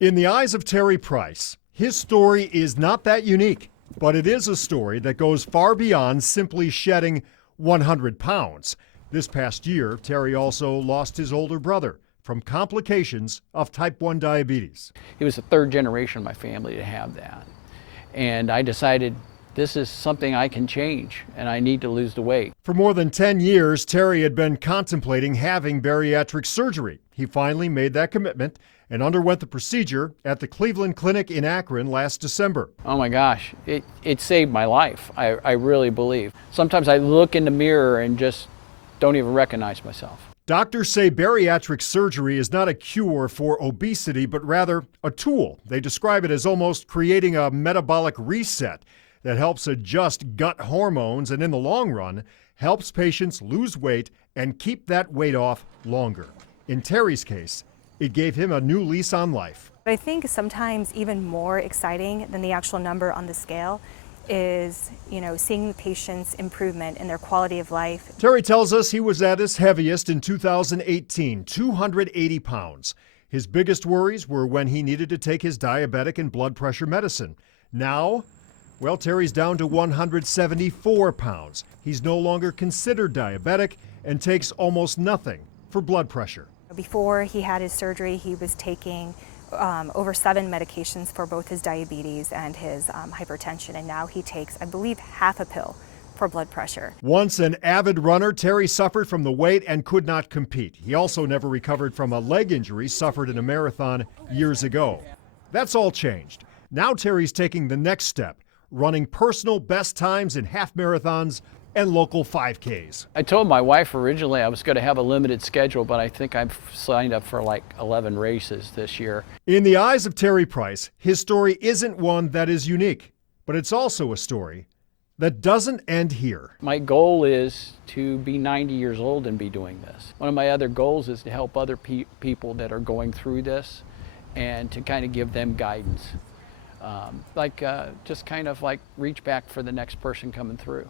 In the eyes of Terry Price, his story is not that unique, but it is a story that goes far beyond simply shedding 100 pounds. This past year, Terry also lost his older brother from complications of type 1 diabetes. It was the third generation of my family to have that. And I decided this is something I can change and I need to lose the weight. For more than 10 years, Terry had been contemplating having bariatric surgery. He finally made that commitment and underwent the procedure at the Cleveland Clinic in Akron last December. Oh my gosh, it saved my life, I really believe. Sometimes I look in the mirror and just don't even recognize myself. Doctors say bariatric surgery is not a cure for obesity, but rather a tool. They describe it as almost creating a metabolic reset that helps adjust gut hormones and in the long run helps patients lose weight and keep that weight off longer. In Terry's case, it gave him a new lease on life. I think sometimes even more exciting than the actual number on the scale is, seeing the patient's improvement in their quality of life. Terry tells us he was at his heaviest in 2018, 280 pounds. His biggest worries were when he needed to take his diabetic and blood pressure medicine. Now, well, Terry's down to 174 pounds. He's no longer considered diabetic and takes almost nothing for blood pressure. Before he had his surgery, he was taking over 7 medications for both his diabetes and his hypertension, and now he takes, I believe, half a pill for blood pressure. Once an avid runner, Terry suffered from the weight and could not compete. He also never recovered from a leg injury suffered in a marathon years ago. That's all changed. Now Terry's taking the next step, running personal best times in half marathons and local 5Ks. I told my wife originally I was going to have a limited schedule, but I think I've signed up for like 11 races this year. In the eyes of Terry Price, his story isn't one that is unique, but it's also a story that doesn't end here. My goal is to be 90 years old and be doing this. One of my other goals is to help other people that are going through this and to kind of give them guidance. Just kind of like reach back for the next person coming through.